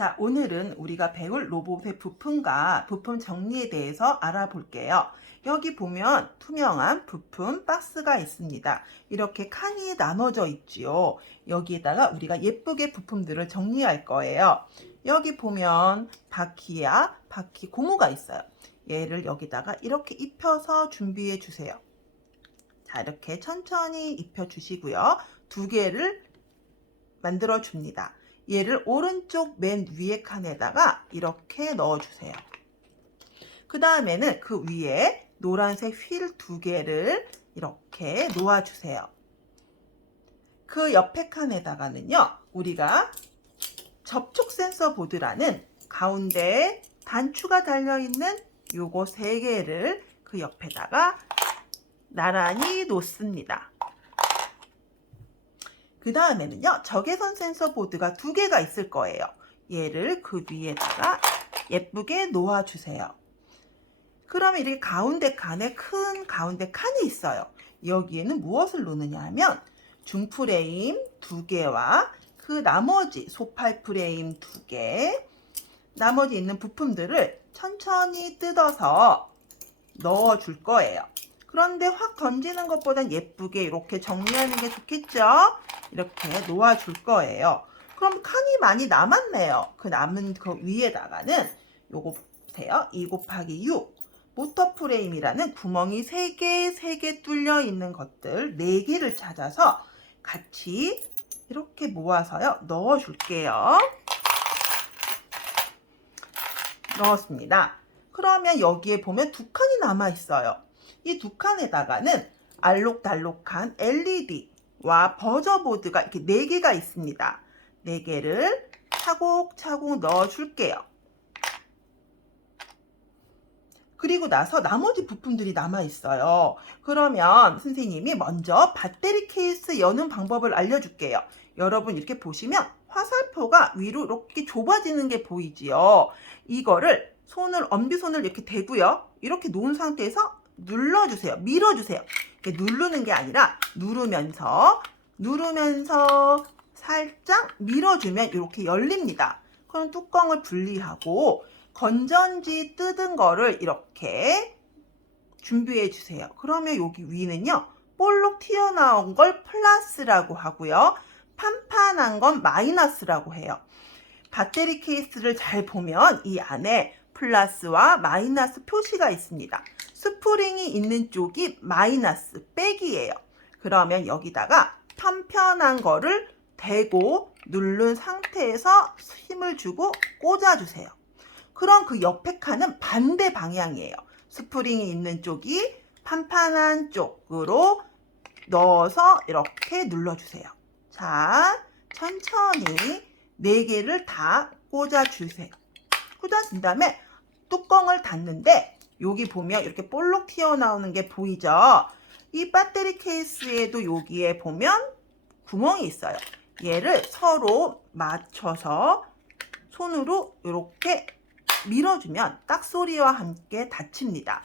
자, 오늘은 우리가 배울 로봇의 부품과 부품 정리에 대해서 알아볼게요. 여기 보면 투명한 부품 박스가 있습니다. 이렇게 칸이 나눠져 있지요. 여기에다가 우리가 예쁘게 부품들을 정리할 거예요. 여기 보면 바퀴 고무가 있어요. 얘를 여기다가 이렇게 입혀서 준비해 주세요. 자, 이렇게 천천히 입혀 주시고요. 두 개를 만들어 줍니다. 얘를 오른쪽 맨 위에 칸에다가 이렇게 넣어주세요. 그 다음에는 그 위에 노란색 휠 두 개를 이렇게 놓아주세요. 그 옆에 칸에다가는요, 우리가 접촉 센서 보드라는 가운데 단추가 달려있는 요거 세 개를 그 옆에다가 나란히 놓습니다. 그 다음에는요, 적외선 센서 보드가 두 개가 있을 거예요. 얘를 그 위에다가 예쁘게 놓아주세요. 그러면 이렇게 가운데 칸에 큰 가운데 칸이 있어요. 여기에는 무엇을 놓느냐 하면 중프레임 두 개와 그 나머지 소팔 프레임 두 개, 나머지 있는 부품들을 천천히 뜯어서 넣어줄 거예요. 그런데 확 던지는 것보단 예쁘게 이렇게 정리하는 게 좋겠죠? 이렇게 놓아줄 거예요. 그럼 칸이 많이 남았네요. 그 남은 그 위에다가는 요거 보세요. 2 곱하기 6 모터 프레임이라는 구멍이 3개 뚫려 있는 것들 4개를 찾아서 같이 이렇게 모아서요. 넣어줄게요. 넣었습니다. 그러면 여기에 보면 두 칸이 남아 있어요. 이 두 칸에다가는 알록달록한 LED와 버저보드가 이렇게 4개가 있습니다. 4개를 차곡차곡 넣어줄게요. 그리고 나서 나머지 부품들이 남아 있어요. 그러면 선생님이 먼저 배터리 케이스 여는 방법을 알려줄게요. 여러분 이렇게 보시면 화살표가 위로 이렇게 좁아지는 게 보이지요. 이거를 엄지손을 이렇게 대고요. 이렇게 놓은 상태에서 눌러주세요. 밀어주세요. 이렇게 누르는 게 아니라 누르면서 살짝 밀어주면 이렇게 열립니다. 그럼 뚜껑을 분리하고 건전지 뜯은 거를 이렇게 준비해 주세요. 그러면 여기 위는요, 볼록 튀어나온 걸 플러스라고 하고요, 판판한 건 마이너스라고 해요. 배터리 케이스를 잘 보면 이 안에 플러스와 마이너스 표시가 있습니다. 스프링이 있는 쪽이 마이너스 백이에요. 그러면 여기다가 편편한 거를 대고 누른 상태에서 힘을 주고 꽂아주세요. 그럼 그 옆에 칸은 반대 방향이에요. 스프링이 있는 쪽이 판판한 쪽으로 넣어서 이렇게 눌러주세요. 자, 천천히 4개를 다 꽂아주세요. 꽂아준 다음에 뚜껑을 닫는데 여기 보면 이렇게 볼록 튀어나오는 게 보이죠? 이 배터리 케이스에도 여기에 보면 구멍이 있어요. 얘를 서로 맞춰서 손으로 이렇게 밀어주면 딱 소리와 함께 닫힙니다.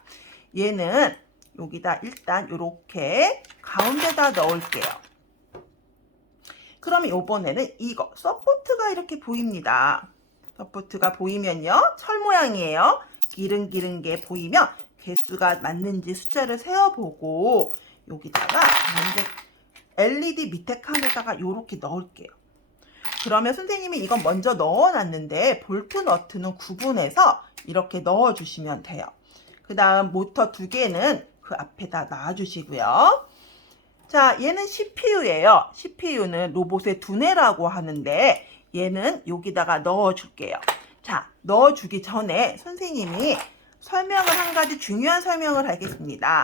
얘는 여기다 일단 이렇게 가운데다 넣을게요. 그러면 이번에는 이거 서포트가 이렇게 보입니다. 서포트가 보이면요, 철 모양이에요. 기른기른 게 보이면 개수가 맞는지 숫자를 세어보고 여기다가 LED 밑에 칸에다가 이렇게 넣을게요. 그러면 선생님이 이건 먼저 넣어놨는데 볼트 너트는 구분해서 이렇게 넣어주시면 돼요. 그 다음 모터 2개는 그 앞에다 놔주시고요. 자, 얘는 CPU예요. CPU는 로봇의 두뇌라고 하는데 얘는 여기다가 넣어줄게요. 자, 넣어주기 전에 선생님이 한 가지 중요한 설명을 하겠습니다.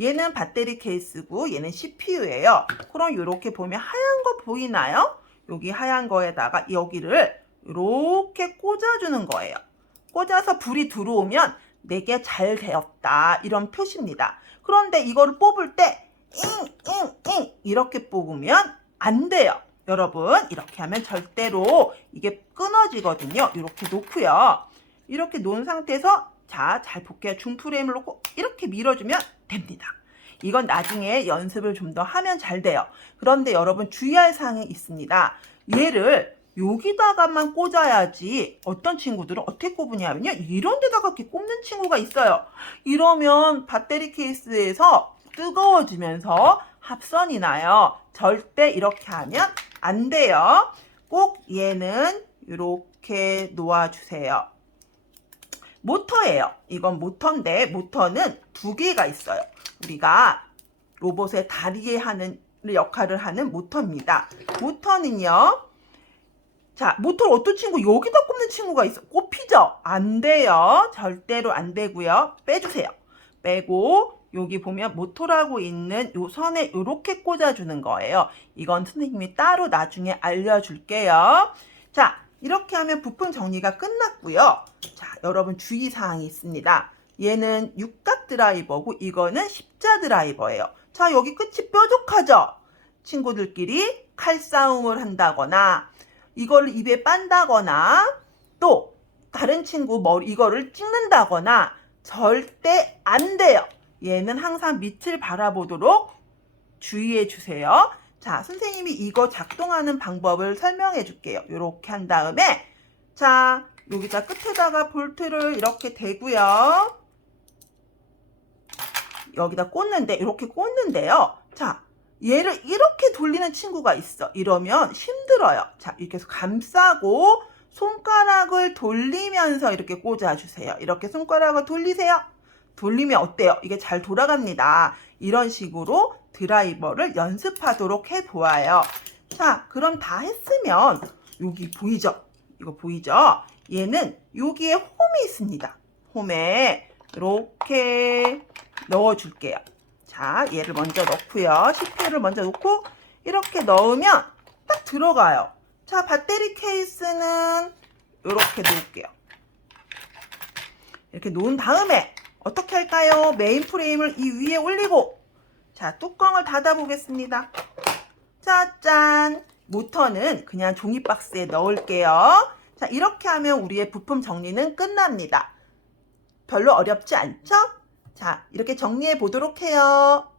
얘는 배터리 케이스고 얘는 CPU예요. 그럼 이렇게 보면 하얀 거 보이나요? 여기 하얀 거에다가 여기를 이렇게 꽂아주는 거예요. 꽂아서 불이 들어오면 내게 잘 되었다 이런 표시입니다. 그런데 이거를 뽑을 때 이렇게 뽑으면 안 돼요. 여러분 이렇게 하면 절대로 이게 끊어지거든요. 이렇게 놓고요. 이렇게 놓은 상태에서 자, 잘 볼게요. 중프레임을 놓고 이렇게 밀어주면 됩니다. 이건 나중에 연습을 좀 더 하면 잘 돼요. 그런데 여러분 주의할 사항이 있습니다. 얘를 여기다가만 꽂아야지. 어떤 친구들은 어떻게 꼽으냐면요, 이런 데다가 이렇게 꼽는 친구가 있어요. 이러면 배터리 케이스에서 뜨거워지면서 합선이 나요. 절대 이렇게 하면 안 돼요. 꼭 얘는 이렇게 놓아주세요. 모터예요. 이건 모터인데, 모터는 두 개가 있어요. 우리가 로봇의 다리에 하는 역할을 하는 모터입니다. 모터는요, 자, 모터를 어떤 친구, 여기다 꼽는 친구가 있어. 꼽히죠? 안 돼요. 절대로 안 되고요. 빼주세요. 빼고 여기 보면 모터라고 있는 요 선에 이렇게 꽂아주는 거예요. 이건 선생님이 따로 나중에 알려줄게요. 자, 이렇게 하면 부품 정리가 끝났고요. 자, 여러분 주의사항이 있습니다. 얘는 육각 드라이버고 이거는 십자 드라이버예요. 자, 여기 끝이 뾰족하죠? 친구들끼리 칼싸움을 한다거나 이걸 입에 빤다거나 또 다른 친구 머리 이거를 찍는다거나 절대 안 돼요. 얘는 항상 밑을 바라보도록 주의해 주세요. 자, 선생님이 이거 작동하는 방법을 설명해 줄게요. 이렇게 한 다음에 자, 여기다 끝에다가 볼트를 이렇게 대고요. 여기다 꽂는데 이렇게 꽂는데요. 자, 얘를 이렇게 돌리는 친구가 있어. 이러면 힘들어요. 자, 이렇게 해서 감싸고 손가락을 돌리면서 이렇게 꽂아주세요. 이렇게 손가락을 돌리세요. 돌리면 어때요? 이게 잘 돌아갑니다. 이런 식으로 드라이버를 연습하도록 해보아요. 자, 그럼 다 했으면 여기 보이죠? 이거 보이죠? 얘는 여기에 홈이 있습니다. 홈에 이렇게 넣어줄게요. 자, 얘를 먼저 넣고요. CPU를 먼저 넣고 이렇게 넣으면 딱 들어가요. 자, 배터리 케이스는 이렇게 놓을게요. 이렇게 놓은 다음에 어떻게 할까요? 메인 프레임을 이 위에 올리고 자, 뚜껑을 닫아 보겠습니다. 짜잔! 모터는 그냥 종이 박스에 넣을게요. 자, 이렇게 하면 우리의 부품 정리는 끝납니다. 별로 어렵지 않죠? 자, 이렇게 정리해 보도록 해요.